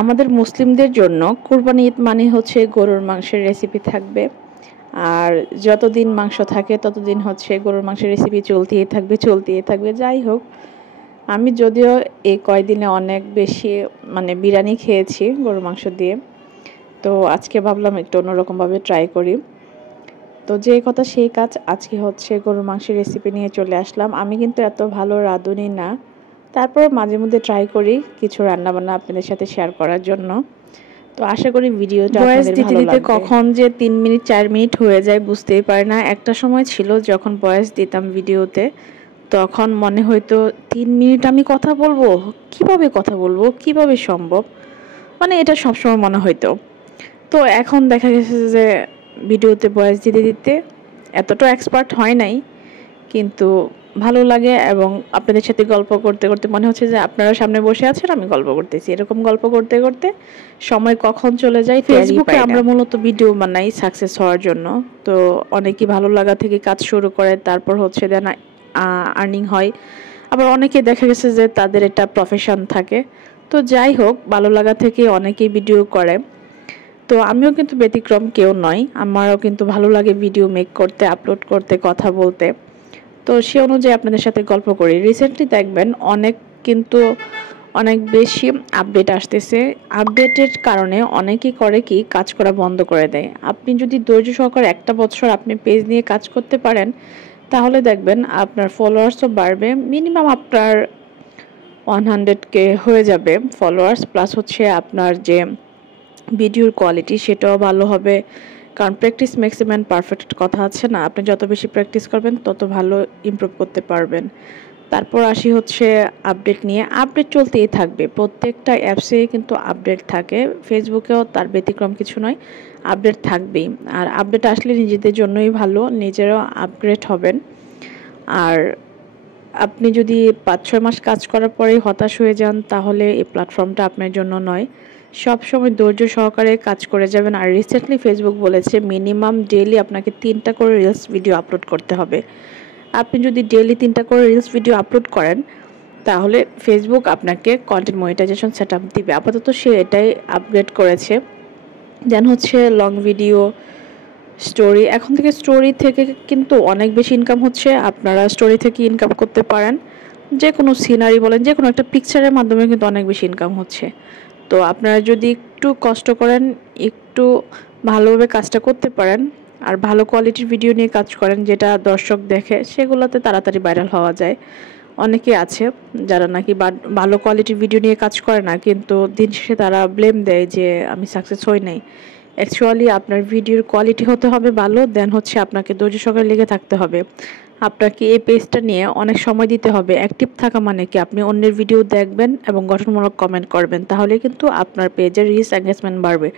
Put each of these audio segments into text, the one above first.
আমাদের মুসলিমদের জন্য কুরবানি ঈদ মানে হচ্ছে গরুর মাংসের রেসিপি থাকবে। আর যতদিন মাংস থাকে ততদিন হচ্ছে গরুর মাংসের রেসিপি চলতেই থাকবে। যাই হোক, আমি যদিও এই কয়দিনে অনেক বেশি বিরিয়ানি খেয়েছি গরুর মাংস দিয়ে, তো আজকে ভাবলাম একটু অন্যরকমভাবে ট্রাই করি। তো যে কথা সেই কাজ, আজকে হচ্ছে গরুর মাংসের রেসিপি নিয়ে চলে আসলাম। আমি কিন্তু এত ভালো রাঁধুনি না, তারপর মাঝে মধ্যে ট্রাই করি কিছু রান্নাবান্না আপনাদের সাথে শেয়ার করার জন্য। তো আশা করি ভিডিওটা আপনাদের ভালো লাগবে। কখন যে 3 মিনিট 4 মিনিট হয়ে যায় বুঝতেই পারি না। একটা সময় ছিল যখন ভয়েস দিতাম ভিডিওতে, তখন মনে হইতো 3 মিনিট আমি কথা বলবো, কিভাবে সম্ভব, এটা সবসময় মনে হইতো। তো এখন দেখা গেছে যে ভিডিওতে ভয়েস দিতে দিতে এতটা এক্সপার্ট হয় নাই, কিন্তু ভালো লাগে। এবং আপনাদের সাথে গল্প করতে করতে মনে হচ্ছে যে আপনারা সামনে বসে আছেন, আমি গল্প করতেছি। এরকম গল্প করতে করতে সময় কখন চলে যায়। ফেসবুকে আমরা মূলত ভিডিও বানাই সাকসেস হওয়ার জন্য। তো অনেকেই ভালো লাগা থেকে কাজ শুরু করে, তারপর হচ্ছে দেন আর্নিং হয়। আবার অনেকে দেখা গেছে যে তাদের একটা প্রফেশন থাকে। তো যাই হোক, ভালো লাগা থেকে অনেকেই ভিডিও করে। তো আমিও কিন্তু ব্যতিক্রম কেউ নয়, আমারও কিন্তু ভালো লাগে ভিডিও মেক করতে, আপলোড করতে, কথা বলতে। তো সে অনুযায়ী আপনাদের সাথে গল্প করি। রিসেন্টলি দেখবেন অনেক বেশি আপডেট আসতেছে। আপডেটের কারণে অনেকেই করে কি, কাজ করা বন্ধ করে দেয়। আপনি যদি ধৈর্য সহকারে 1 বছর আপনি পেজ নিয়ে কাজ করতে পারেন, তাহলে দেখবেন আপনার ফলোয়ার্সও বাড়বে। মিনিমাম আপনার 100K হয়ে যাবে ফলোয়ার্স, প্লাস হচ্ছে আপনার যে ভিডিওর কোয়ালিটি সেটাও ভালো হবে। কারণ practice makes a man perfect কথা আছে না, আপনি যত বেশি প্র্যাকটিস করবেন তত ভালো ইমপ্রুভ করতে পারবেন। তারপর আসি হচ্ছে আপডেট নিয়ে। আপডেট চলতেই থাকবে, প্রত্যেকটা অ্যাপসে কিন্তু আপডেট থাকে, ফেসবুকেও তার ব্যতিক্রম কিছু নয়, আপডেট থাকবেই। আর আপডেট আসলে নিজেদের জন্যই ভালো, নিজেরাও আপগ্রেড হবেন। আর আপনি যদি 5-6 মাস কাজ করার পরেই হতাশ হয়ে যান, তাহলে এই প্ল্যাটফর্মটা আপনার জন্য নয়। সব সময় ধৈর্য সহকারে কাজ করে যাবেন। আর রিসেন্টলি ফেসবুক বলেছে মিনিমাম ডেইলি আপনাকে 3টা করে রিলস ভিডিও আপলোড করতে হবে। আপনি যদি ডেইলি 3টা করে রিলস ভিডিও আপলোড করেন, তাহলে ফেসবুক আপনাকে কন্টেন্ট মনিটাইজেশন সেটআপ দিবে। আপাতত সে এটাই আপগ্রেড করেছে। দেন হচ্ছে লং ভিডিও, স্টোরি। এখন থেকে স্টোরি থেকে কিন্তু অনেক বেশি ইনকাম হচ্ছে। আপনারা স্টোরি থেকে ইনকাম করতে পারেন, যে কোনো সিনারি বলেন, যে কোনো একটা পিকচারের মাধ্যমে কিন্তু অনেক বেশি ইনকাম হচ্ছে। তো আপনারা যদি একটু কষ্ট করেন, একটু ভালোভাবে কাজটা করতে পারেন, আর ভালো কোয়ালিটির ভিডিও নিয়ে কাজ করেন যেটা দর্শক দেখে, সেগুলোতে তাড়াতাড়ি ভাইরাল হওয়া যায়। অনেকে আছে যারা নাকি ভালো কোয়ালিটির ভিডিও নিয়ে কাজ করে না, কিন্তু দিন শেষে তারা ব্লেম দেয় যে আমি সাকসেস হই নাই। অ্যাকচুয়ালি আপনার ভিডিওর কোয়ালিটি হতে হবে ভালো, দেন হচ্ছে আপনাকে ধৈর্য সহকারে লেগে থাকতে হবে। আপনাকে এই পেজটা নিয়ে অনেক সময় দিতে হবে। অ্যাক্টিভ থাকা মানে কি, আপনি অন্যের ভিডিও দেখবেন এবং গঠনমূলক কমেন্ট করবেন, তাহলে কিন্তু আপনার পেজের রিচ এঙ্গেজমেন্ট বাড়বে।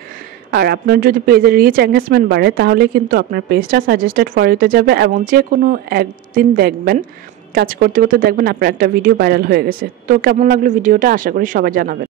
আর আপনার যদি পেজের রিচ এঙ্গেজমেন্ট বাড়ে, তাহলে কিন্তু আপনার পেজটা সাজেস্টেড ফর ইউতে যাবে, এবং যে কোনো একদিন দেখবেন কাজ করতে করতে দেখবেন আপনার একটা ভিডিও ভাইরাল হয়ে গেছে। তো কেমন লাগলো ভিডিওটা, আশা করি সবাই জানাবেন।